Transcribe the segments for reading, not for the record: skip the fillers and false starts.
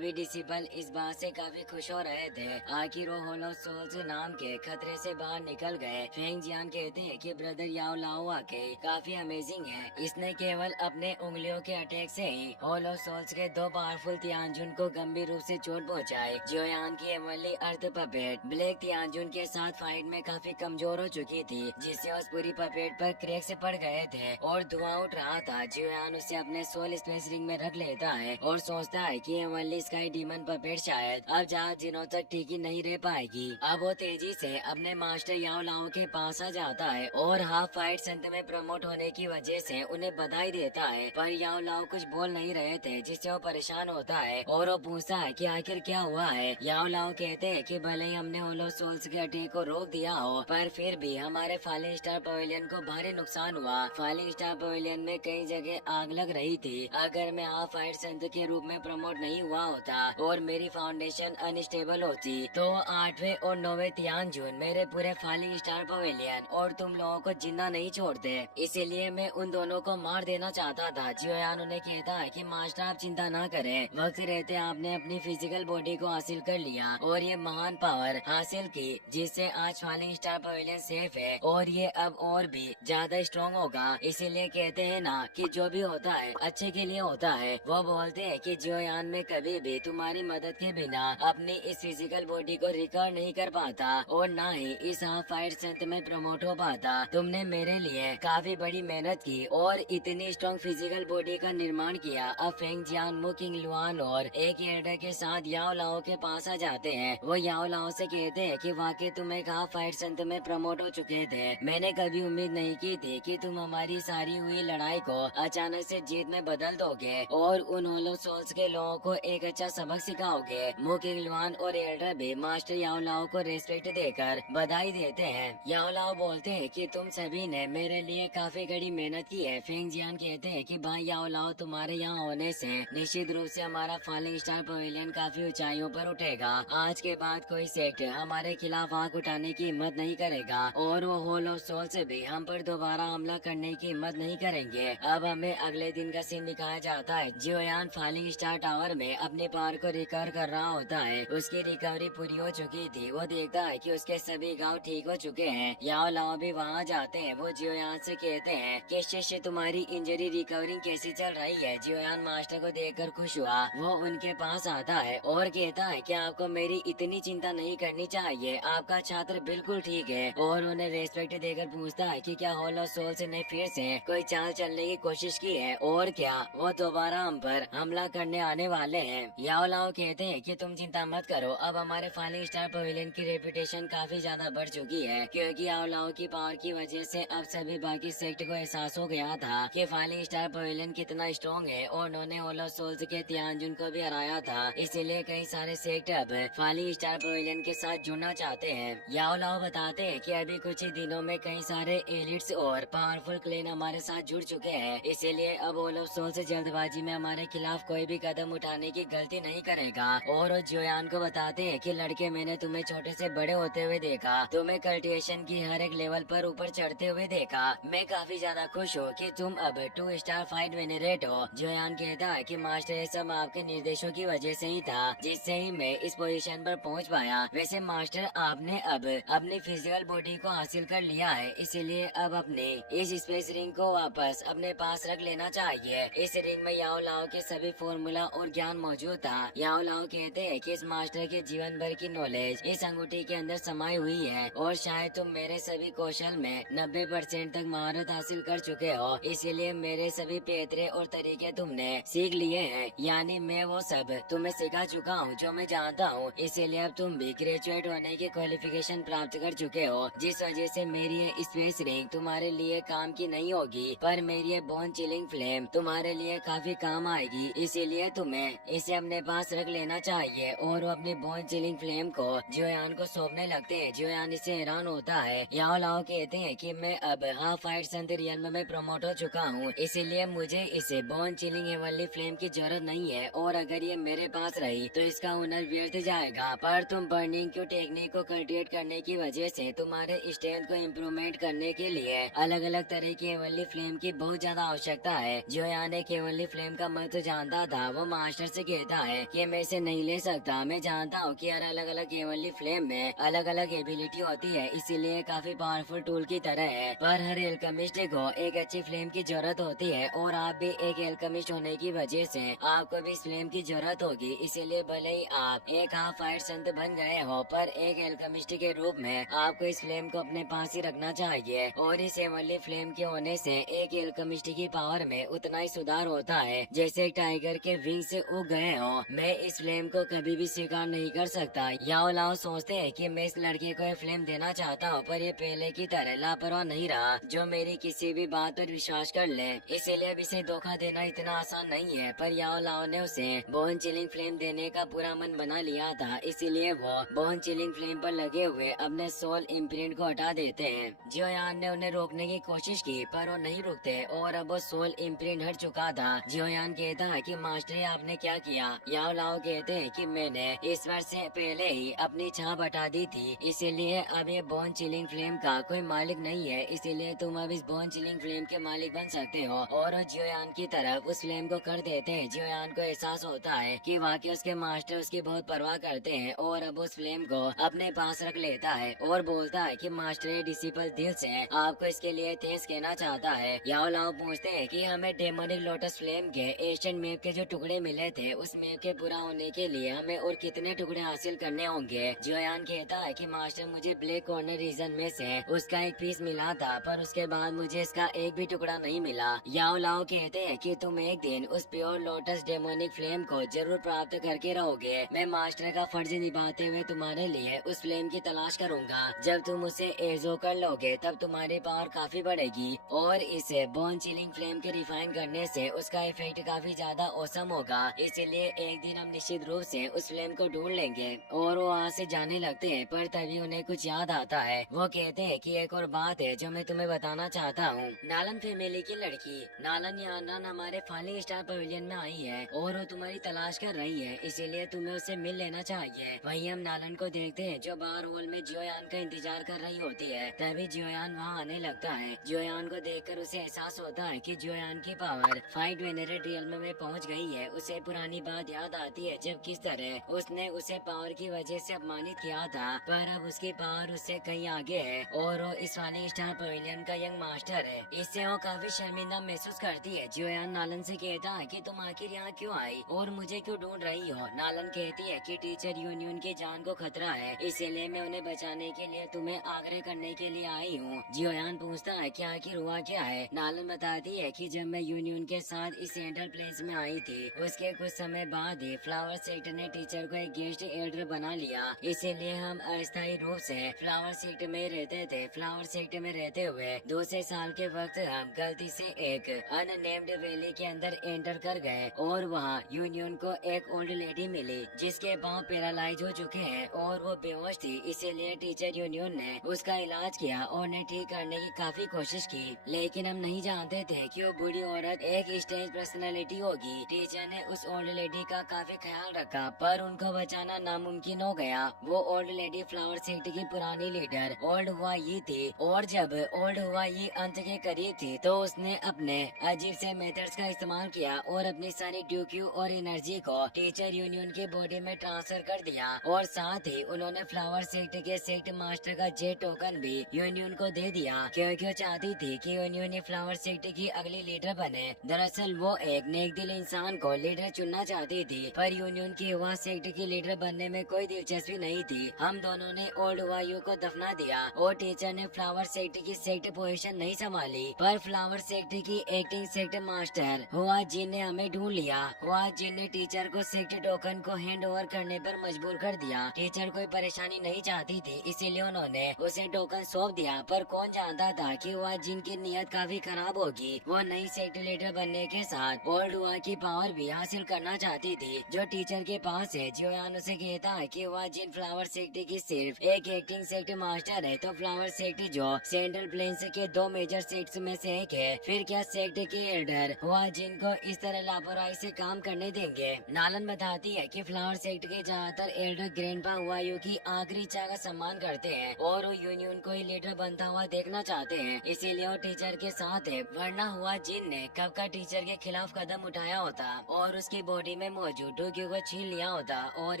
सभी डिसिपल इस बात से काफी खुश हो रहे थे। आखिर वो होलो सोल्स नाम के खतरे से बाहर निकल गए। फेंग जियान कहते हैं कि ब्रदर याओ लाओ वाकई काफी अमेजिंग है। इसने केवल अपने उंगलियों के अटैक से ही होलो सोल्स के दो पावरफुल तियानजुन को गंभीर रूप से चोट पहुंचाई। जियोयान की एवनली अर्थ पपेट ब्लैक तियानजुन के साथ फाइट में काफी कमजोर हो चुकी थी, जिससे उस पूरी पपेट पर क्रैक से पड़ गए थे और धुआं उठ रहा था। जियोयान उसे अपने सोल स्पेस रिंग में रख लेता है और सोचता है कि एवनली स्काई डीमन पपेट शायद अब ज्यादा दिनों तक ठीक ही नहीं रह पाएगी। अब वो तेजी से अपने मास्टर याओ लाओ के पास आ जाता है और हाफ फाइट संत में प्रमोट होने की वजह से उन्हें बधाई देता है, पर याओ लाओ कुछ बोल नहीं रहे थे, जिससे वो परेशान होता है और वो पूछता है कि आखिर क्या हुआ है। याओ लाओ कहते हैं कि भले ही हमने होलो सोल्स के अटैक को रोक दिया हो, पर फिर भी हमारे फॉलिंग स्टार पवेलियन को भारी नुकसान हुआ। फॉलिंग स्टार पवेलियन में कई जगह आग लग रही थी। अगर मैं हाफ फाइट संत के रूप में प्रमोट नहीं हुआ होता और मेरी फाउंडेशन अनस्टेबल होती, तो 8वें और 9वें तियानजुन मेरे पूरे फॉलिंग स्टार पवेलियन और तुम लोगों को जिंदा नहीं छोड़ते, इसीलिए मैं उन दोनों को मार देना चाहता था। जियोयान उन्हें कहता है कि मास्टर आप चिंता ना करें, वक्त रहते आपने अपनी फिजिकल बॉडी को हासिल कर लिया और ये महान पावर हासिल की, जिससे आज फॉलिंग स्टार पवेलियन सेफ है और ये अब और भी ज्यादा स्ट्रॉन्ग होगा। इसीलिए कहते हैं ना कि जो भी होता है अच्छे के लिए होता है। वो बोलते हैं कि जियोयान में कभी भी तुम्हारी मदद के बिना अपनी इस फिजिकल बॉडी को रिकवर नहीं कर पाता और ना ही इस हाफ फाइट संत में प्रमोट हो पाता। तुमने मेरे लिए काफी बड़ी मेहनत की और इतनी स्ट्रॉन्ग फिजिकल बॉडी का निर्माण किया। अब फेंग जियान, मु किंग लुआन और एक एडर के साथ याओ लाओ के पास आ जाते हैं। वो याओ लाओ से कहते हैं कि वाकई तुम एक हाफ फाइट संत में प्रमोट हो चुके थे। मैंने कभी उम्मीद नहीं की थी कि तुम हमारी सारी हुई लड़ाई को अचानक से जीत में बदल दोगे और उन होलो सोल्स के लोगों को एक अच्छा सबक सिखाओगे। मु किंग लुआन और एडर भी मास्टर याओ लाओ को रेस्पेक्ट देकर बधाई देते हैं। याओ लाओ बोलते हैं कि तुम सभी ने मेरे लिए काफी कड़ी मेहनत की है। फेंग जियान कहते हैं कि भाई याओ लाओ, तुम्हारे यहाँ होने से निश्चित रूप से हमारा फॉलिंग स्टार पवेलियन काफी ऊंचाइयों पर उठेगा। आज के बाद कोई सेक्ट हमारे खिलाफ आंख उठाने की हिम्मत नहीं करेगा और वो होलो सोल से भी हम पर दोबारा हमला करने की हिम्मत नहीं करेंगे। अब हमें अगले दिन का सीन दिखाया जाता है। जियोयान फॉलिंग स्टार टावर में अपने पावर को रिकवर कर रहा होता है। उसकी रिकवरी पूरी हो चुकी थी। वो देखता है कि उसके सभी गाँव ठीक हो चुके हैं। याओ लाओ भी वहाँ जाते हैं। वो जियोयान से कहते हैं कि शिष्य, तुम्हारी इंजरी रिकवरिंग कैसी चल रही है। जियोयान मास्टर को देखकर खुश हुआ। वो उनके पास आता है और कहता है कि आपको मेरी इतनी चिंता नहीं करनी चाहिए, आपका छात्र बिल्कुल ठीक है, और उन्हें रेस्पेक्ट देकर पूछता है कि क्या होलो सोल्स ने फिर से कोई चाल चलने की कोशिश की है और क्या वो दोबारा हम पर हमला करने आने वाले हैं। याओ लाओ कहते हैं कि तुम चिंता मत करो, अब हमारे फॉलिंग स्टार पवेलियन की रेपुटेशन काफी ज्यादा बढ़ चुकी है, क्योंकि याओ लाओ की पावर की वजह से अब सभी बाकी सेक्ट को एहसास हो गया था कि फॉलिंग स्टार पवेलियन कितना स्ट्रॉन्ग है और उन्होंने होलो सोल्स के तियानजुन को भी हराया था। इसीलिए कई सारे सेक्ट अब फॉलिंग स्टार पवेलियन के साथ जुड़ना चाहते हैं। याओ लाओ बताते हैं कि अभी कुछ ही दिनों में कई सारे एलिट्स और पावरफुल क्लेन हमारे साथ जुड़ चुके हैं, इसीलिए अब होलो सोल्स जल्दबाजी में हमारे खिलाफ कोई भी कदम उठाने की गलती नहीं करेगा। और वो जियोयान को बताते हैं कि लड़के, मैंने तुम्हें छोटे से बड़े होते हुए देखा, तुम्हें कल्टिवेशन की हर एक लेवल पर ऊपर चढ़ते हुए देखा। मैं काफी ज्यादा खुश हूँ कि तुम अब 2 स्टार फाइट वेनेरेट हो। जियोयान कहता है कि मास्टर, ये सब आपके निर्देशों की वजह से ही था, जिससे ही मैं इस पोजीशन पर पहुँच पाया। वैसे मास्टर, आपने अब अपनी फिजिकल बॉडी को हासिल कर लिया है, इसीलिए अब अपने इस स्पेस रिंग को वापस अपने पास रख लेना चाहिए। इस रिंग में याओ लाओ के सभी फॉर्मूला और ज्ञान मौजूद था। याओ लाओ कहते हैं कि इस मास्टर के जीवन भर की नॉलेज इस अंगूठी के अंदर समाई हुई है और शायद तुम मेरे सभी कौशल में 90% तक महारत हासिल कर चुके हो, इसीलिए मेरे सभी पैतरे और तरीके तुमने सीख लिए हैं, यानी मैं वो सब तुम्हें सिखा चुका हूँ जो मैं जानता हूँ। इसीलिए अब तुम भी ग्रेजुएट होने की क्वालिफिकेशन प्राप्त कर चुके हो, जिस वजह से मेरी ये स्पेस रिंग तुम्हारे लिए काम की नहीं होगी, पर मेरी ये बोन चिलिंग फ्लेम तुम्हारे लिए काफी काम आएगी। इसीलिए तुम्हें इसे अपने पास रख लेना चाहिए। और वो अपनी बोन चिलिंग फ्लेम को जियोयान को सौंपने लगते हैं। जियोयान इससे हैरान होता है। याओ लाओ कहते हैं कि मैं अब हाफ फाइट संत रियल्म में प्रमोट हो चुका हूँ, इसीलिए मुझे इसे बोन चिलिंग हेवनली फ्लेम की जरूरत नहीं है, और अगर ये मेरे पास रही तो इसका हुनर व्यर्थ जाएगा। पर तुम बर्निंग की टेक्निक को कल्टिवेट करने की वजह से तुम्हारे स्ट्रेंथ को इम्प्रूवमेंट करने के लिए अलग अलग तरह की हेवनली फ्लेम की बहुत ज्यादा आवश्यकता है। जियोयान एक हेवनली फ्लेम का महत्व जानता था। वो मास्टर से कहते कहता है कि मैं इसे नहीं ले सकता। मैं जानता हूँ कि हर अलग अलग एवनली फ्लेम में अलग अलग एबिलिटी होती है, इसीलिए काफी पावरफुल टूल की तरह है। पर हर एल्केमिस्ट को एक अच्छी फ्लेम की जरूरत होती है और आप भी एक एल्केमिस्ट होने की वजह से आपको भी इस फ्लेम की जरूरत होगी। इसीलिए भले ही आप एक हाफ फायर संत बन गए हो, पर एक एल्केमिस्ट के रूप में आपको इस फ्लेम को अपने पास ही रखना चाहिए। और इस एवनली फ्लेम के होने से एक एल्केमिस्ट की पावर में उतना ही सुधार होता है जैसे एक टाइगर के विंग से उग गए हो। मैं इस फ्लेम को कभी भी स्वीकार नहीं कर सकता। याओ लाओ सोचते हैं कि मैं इस लड़के को ये फ्लेम देना चाहता हूँ, पर ये पहले की तरह लापरवाह नहीं रहा जो मेरी किसी भी बात पर विश्वास कर ले। इसीलिए अब इसे धोखा देना इतना आसान नहीं है। पर याओ लाओ ने उसे बोन चिलिंग फ्लेम देने का पूरा मन बना लिया था, इसीलिए वो बोन चिलिंग फ्लेम पर लगे हुए अपने सोल इम्प्रिंट को हटा देते हैं। जियोयान ने उन्हें रोकने की कोशिश की पर वो नहीं रुकते और अब वो सोल इम्प्रिंट हट चुका था। जियोयान कहता है कि मास्टर आपने क्या किया। याओ लाओ कहते हैं कि मैंने इस वर्ष से पहले ही अपनी छाप हटा दी थी, इसीलिए अब ये बोन चिलिंग फ्लेम का कोई मालिक नहीं है। इसीलिए तुम अब इस बोन चिलिंग फ्लेम के मालिक बन सकते हो। और जियोयान की तरफ उस फ्लेम को कर देते हैं। जियोयान को एहसास होता है कि वाकई उसके मास्टर उसकी बहुत परवाह करते हैं और अब उस फ्लेम को अपने पास रख लेता है और बोलता है कि मास्टर ये डिसिपल दिल से आपको इसके लिए थैंक्स कहना चाहता है। याओ लाओ पूछते हैं कि हमें डेमोनिक लोटस फ्लेम के एशियन मैप के जो टुकड़े मिले थे, उस मैप के पूरा होने के लिए हमें और कितने टुकड़े हासिल करने होंगे। जियोयान कहता है कि मास्टर मुझे ब्लैक कॉर्नर रीजन में से उसका एक पीस मिला था, पर उसके बाद मुझे इसका एक भी टुकड़ा नहीं मिला। याओ लाओ कहते हैं कि तुम एक दिन उस प्योर लोटस डेमोनिक फ्लेम को जरूर प्राप्त करके रहोगे। मैं मास्टर का फर्ज निभाते हुए तुम्हारे लिए उस फ्लेम की तलाश करूंगा। जब तुम उसे एजो कर लोगे तब तुम्हारी पावर काफी बढ़ेगी और इसे बोन चिलिंग फ्लेम के रिफाइन करने से उसका इफेक्ट काफी ज्यादा औसम होगा। इसलिए एक दिन हम निश्चित रूप से उस फ्लेम को ढूंढ लेंगे। और वो वहाँ से जाने लगते हैं, पर तभी उन्हें कुछ याद आता है। वो कहते हैं कि एक और बात है जो मैं तुम्हें बताना चाहता हूँ। नालन फैमिली की लड़की नालन यानन हमारे फॉलिंग स्टार पवेलियन में आई है और वो तुम्हारी तलाश कर रही है, इसीलिए तुम्हें उससे मिल लेना चाहिए। वहीं हम नालन को देखते हैं जो बाहर हॉल में जियोयान का इंतजार कर रही होती है। तभी जियोयान वहाँ आने लगता है। जियोयान को देखकर उसे एहसास होता है कि जियोयान की पावर फाइट वेनेरेट रियल्म में पहुँच गई है। उसे पुरानी बात याद आती है जब किस तरह उसने उसे पावर की वजह से अपमानित किया था, पर अब उसकी पावर उससे कहीं आगे है और वो इस फॉलिंग स्टार पवेलियन का यंग मास्टर है। इससे वो काफी शर्मिंदा महसूस करती है। जियोयान नालन से कहता है कि तुम आखिर यहाँ क्यों आई और मुझे क्यों ढूंढ रही हो। नालन कहती है कि टीचर यूनियन की जान को खतरा है, इसीलिए मैं उन्हें बचाने के लिए तुम्हें आग्रह करने के लिए आई हूँ। जियोयान पूछता है कि आखिर हुआ क्या है। नालन बताती है कि जब मैं यूनियन के साथ इस सेंट्रल प्लेस में आई थी, उसके कुछ समय बाद ही फ्लावर सेक्टर ने टीचर को एक गेस्ट एल्डर बना लिया, इसीलिए हम अस्थायी रूप से फ्लावर सेक्टर में रहते थे। फ्लावर सेक्टर में रहते हुए दूसरे साल के वक्त हम गलती से एक अननेम्ड वैली के अंदर एंटर कर गए और वहाँ यूनियन को एक ओल्ड लेडी मिली जिसके पाँव पैरालाइज हो चुके हैं और वो बेहोश थी। इसीलिए टीचर यूनियन ने उसका इलाज किया और उन्हें ठीक करने की काफी कोशिश की, लेकिन हम नहीं जानते थे कि वो बूढ़ी औरत एक स्टेज पर्सनालिटी होगी। टीचर ने उस ओल्ड लेडी का काफी ख्याल रखा, पर उनको बचाना नामुमकिन हो गया। वो ओल्ड लेडी फ्लावर सेक्टर की पुरानी लीडर ओल्ड हुआ ये थी और जब ओल्ड हुआ ये अंत के करीब थी तो उसने अपने अजीब से मेथड्स का इस्तेमाल किया और अपनी सारी ड्यूक्यू और एनर्जी को टीचर यूनियन की बॉडी में ट्रांसफर कर दिया और साथ ही उन्होंने फ्लावर सेक्टर के सेक्टर मास्टर का जे टोकन भी यूनियन को दे दिया, क्योंकि वो चाहती थी कि यूनियन ही फ्लावर सेक्टर की अगली लीडर बने। दरअसल वो एक नेकदिल इंसान को लीडर चुनना चाहती थी, पर यूनियन की युवा सेक्टर की लीडर बनने में कोई दिलचस्पी नहीं थी। हम दोनों ने ओल्ड वायु को दफना दिया और टीचर ने फ्लावर सेक्टर की सेक्टर पोजीशन नहीं संभाली, पर फ्लावर सेक्टर की एक्टिंग सेक्टर मास्टर हुआ जिन ने हमें ढूंढ लिया। हुआ जिन ने टीचर को सेक्टर टोकन को हैंड ओवर करने पर मजबूर कर दिया। टीचर कोई परेशानी नहीं चाहती थी, इसीलिए उन्होंने उसे टोकन सौंप दिया, पर कौन जानता था कि हुआ जिनकी नीयत काफी खराब होगी। वो नई सेक्टर लीडर बनने के साथ ओल्ड हुआ की पावर भी हासिल करना चाहती थी जो टीचर के पास है। जियोयान उसे कहता है कि हुआ जिन फ्लावर सेक्टर की सिर्फ एक एक्टिंग सेक्टर मास्टर है, तो फ्लावर सेक्टर जो सेंट्रल प्लेन्स के दो मेजर सेक्ट्स में से एक है, फिर क्या सेक्टर के एल्डर हुआ जिनको इस तरह लापरवाही से काम करने देंगे। नालन बताती है कि फ्लावर सेक्टर के ज्यादातर एल्डर ग्रैंडपा हुआयू की आखिरी इच्छा का सम्मान करते हैं और वो यूनियन को ही लीडर बनता हुआ देखना चाहते हैं, इसीलिए वो टीचर के साथ है, वरना हुआ जिन ने कब का टीचर के खिलाफ कदम उठाया होता और उसकी बॉडी में मौजूद डोक्यू को छीन लिया होता और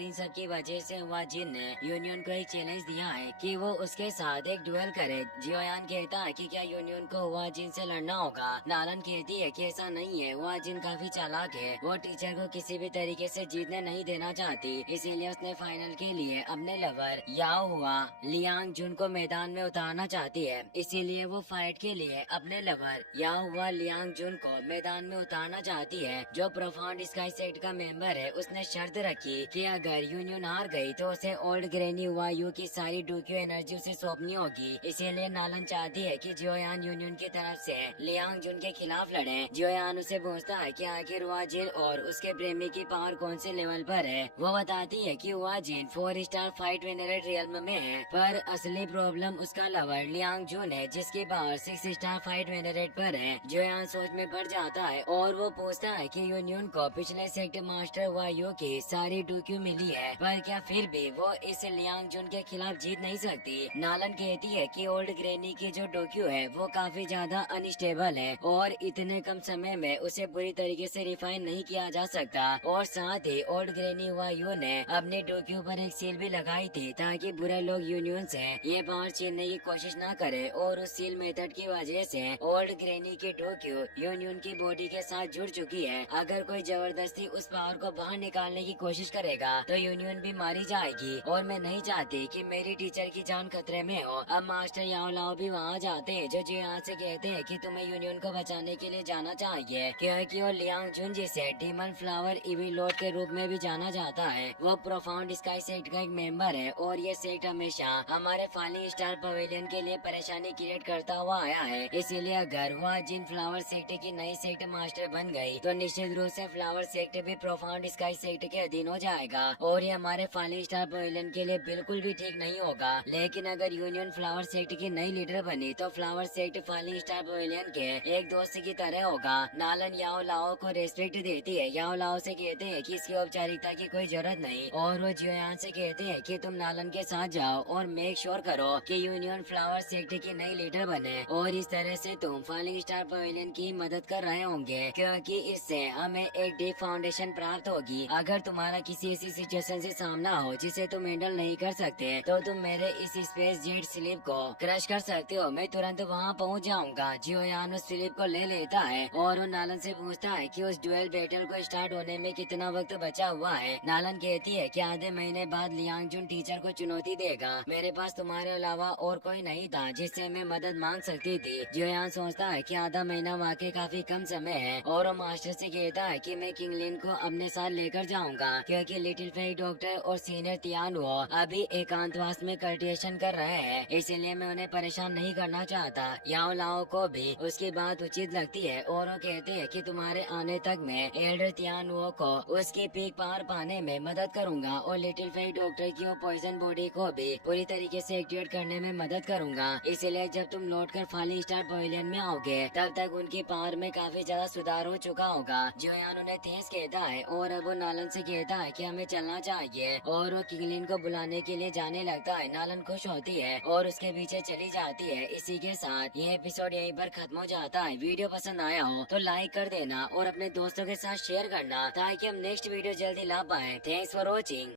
इन सब की वजह से हुआ जिन ने यूनियन को एक चैलेंज दिया है कि वो उसके साथ एक डुएल करे। जियोयान कहता है कि क्या यूनियन को हुआ जिन से लड़ना होगा। नालन कहती है कि ऐसा नहीं है, हुआ जिन काफी चालाक है, वो टीचर को किसी भी तरीके से जीतने नहीं देना चाहती, इसीलिए उसने फाइनल के लिए अपने लवर याओ हुआ लियांग जुन को मैदान में उतारना चाहती है। इसीलिए वो फाइट के लिए अपने लवर याओ हुआ लियांग जुन को मैदान में उतारना चाहती है, जो प्रोफाउंड स्काई सेक्ट का मेंबर है। उसने शर्त रखी कि अगर यूनियन हार गई तो उसे ओल्ड ग्रेनी वायु की सारी डोक्यू एनर्जी उसे सौंपनी होगी। इसीलिए नालन चाहती है कि जियोयान यूनियन की तरफ से लियांग जुन के खिलाफ लड़े। जियोयान उसे पूछता है कि आखिर हुआ जिन और उसके प्रेमी की पावर कौन से लेवल पर है। वो बताती है कि हुआ जिन 4 स्टार फाइट वेनरेट रियल्म में है, पर असली प्रॉब्लम उसका लवर लियांग जुन है, जिसकी पावर 6 स्टार फाइट वेनरेट पर है। जियोयान सोच में पड़ जाता है और वो पूछता है कि यूनियन को पिछले सेक्ट मास्टर वायु की सारी डोक्यू मिली है, पर क्या फिर भी वो इस लियांग जुन के खिलाफ जीत नहीं सकती। नालन कहती है कि ओल्ड ग्रेनी की जो डोक्यू है वो काफी ज्यादा अनस्टेबल है और इतने कम समय में उसे पूरी तरीके से रिफाइन नहीं किया जा सकता। और साथ ही ओल्ड ग्रेनी वायु ने अपने डोक्यू पर एक सील भी लगाई थी ताकि बुरे लोग यूनियन से ये पावर छीनने की कोशिश न करे, और उस सील मेथड की वजह से ओल्ड ग्रेनी की डोक्यू यूनियन की बॉडी के साथ जुड़ चुकी है। अगर कोई जबरदस्ती उस पावर को बाहर निकालने की कोशिश करेगा तो यूनियन भी मारी जाएगी, और मैं नहीं चाहती कि मेरी टीचर की जान खतरे में हो। अब मास्टर याओ लाओ भी वहाँ जाते हैं, जो जियोयान से कहते हैं कि तुम्हें यूनियन को बचाने के लिए जाना चाहिए, क्योंकि वो लियांग जुन जिसे डीमन फ्लावर इविल लॉर्ड के रूप में भी जाना जाता है, वो प्रोफाउंड स्काई सेक्ट का एक मेंबर है, और ये सेक्ट हमेशा हमारे फॉलिंग स्टार पवेलियन के लिए परेशानी क्रिएट करता हुआ आया है। इसीलिए अगर वह जिन फ्लावर सेक्ट की नई सेक्ट मास्टर बन गई तो निश्चित रूप से फ्लावर सेक्ट भी प्रोफाउंड स्काई सेक्ट के अधीन हो जाएगा, और ये हमारे फॉलिंग स्टार पवेलियन के लिए बिल्कुल भी ठीक नहीं होगा। लेकिन अगर यूनियन फ्लावर सेक्ट की नई लीडर बनी तो flower sect falling star pavilion के एक दोस्त की तरह होगा। नालन याओ लाओ को रेस्पेक्ट देती है। याओ लाओ से कहते हैं कि इसकी औपचारिकता की कोई जरूरत नहीं, और वो जियोयान से कहते हैं कि तुम नालन के साथ जाओ और मेक श्योर करो कि यूनियन फ्लावर सेक्ट की नई लीडर बने, और इस तरह से तुम फॉलिंग स्टार पवेलियन की मदद कर रहे होंगे, क्योंकि इससे हमें एक डीप फाउंडेशन प्राप्त होगी। अगर तुम्हारा किसी ऐसी सिचुएशन से सामना हो जिसे तुम हैंडल नहीं कर सकते तो तुम मेरे इस स्पेस जेट स्लीप को क्रश कर सकते हो। मैं तुरंत वहाँ पहुँच जाऊंगा। जियोयान उस स्लीप को ले लेता है और वो नालन से पूछता है कि उस डुएल बैटल को स्टार्ट होने में कितना वक्त बचा हुआ है। नालन कहती है कि आधे महीने बाद लियांग जुन टीचर को चुनौती देगा। मेरे पास तुम्हारे अलावा और कोई नहीं था जिससे मैं मदद मांग सकती थी। जियोयान सोचता है कि आधा महीना वाकई काफी कम समय है, और वो मास्टर से कहता है कि मैं किंगलिन को अपने साथ लेकर जाऊंगा, क्योंकि लिटिल फेक डॉक्टर और सीनियर तियान वो अभी एकांतवास में कल्टिवेशन कर रहे हैं, इसलिए मैं उन्हें परेशान नहीं करना चाहता। याओ लाओ को भी उसकी बात उचित लगती है, और वो कहते हैं कि तुम्हारे आने तक मैं एल्डर तियान वो को उसकी पीक पार पाने में मदद करूंगा, और लिटिल फेक डॉक्टर की वो पॉइजन बॉडी को भी पूरी तरीके से एक्टिवेट करने में मदद करूंगा। इसलिए जब तुम लौट कर फॉलिंग स्टार पवेलियन में आओगे तब तक उनकी पावर में काफी ज्यादा सुधार हो चुका होगा। जियोयान उन्हें थैंक्स कहता है, और अब वो नालन से कहता है कि हमें चलना चाहिए, और वो किंगलिन को बुलाने के लिए जाने लगता है। नालन खुश होती है और उसके पीछे चली जाती है। इसी के साथ ये एपिसोड यहीं पर खत्म हो जाता है। वीडियो पसंद आया हो तो लाइक कर देना और अपने दोस्तों के साथ शेयर करना, ताकि हम नेक्स्ट वीडियो जल्दी ला पाए। Thanks for watching.